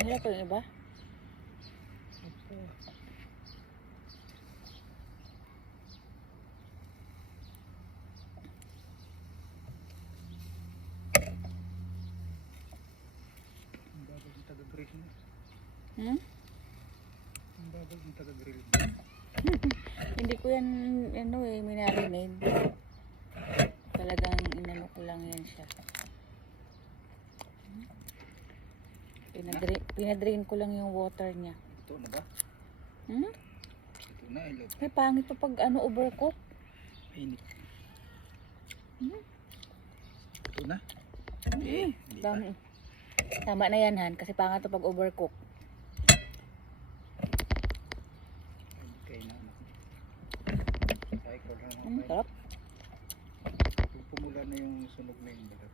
Parang hirap yung iba. Ang babag yung taga-grill mo. Ang babag yung taga-grill mo. Hindi ko yan, minarinade. Talagang inano ko lang yan siya. Pinadrain ko lang yung water niya. Ito na ba? Ito na, ilaw. May pangit to pag overcook. Mainit. Ito na? Hindi pa. Tama na yan, Han, kasi pangit to pag overcook. Okay na. Cycle lang ako. Sarap. Pag pumula na yung sunog na yung balat.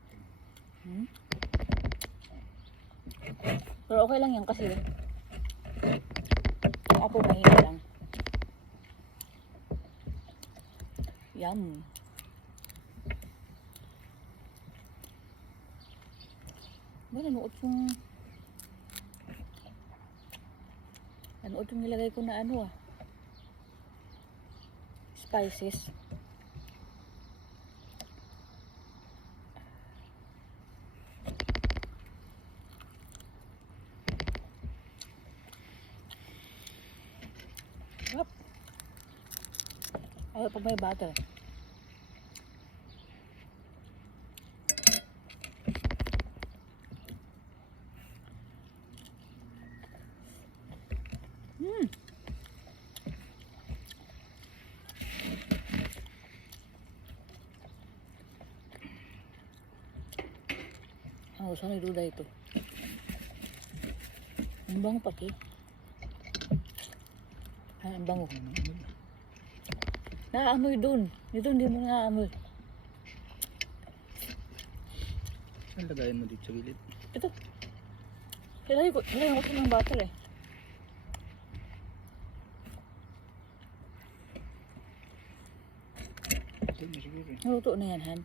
Pero okay lang yan kasi yung apo mahina lang. Yum. Ba, nanuot yung nilagay ko na spices. Sarap. Ayaw pa may butter. Saan iduda ito? Ang bango pati. Ang bango. Naaamoy dun. Dito hindi mo naaamoy. Saan lagayan mo dito sa gilid? Ito. Ilagay ko ng butter eh. Ito na siguro eh. Naluto na yan, Han.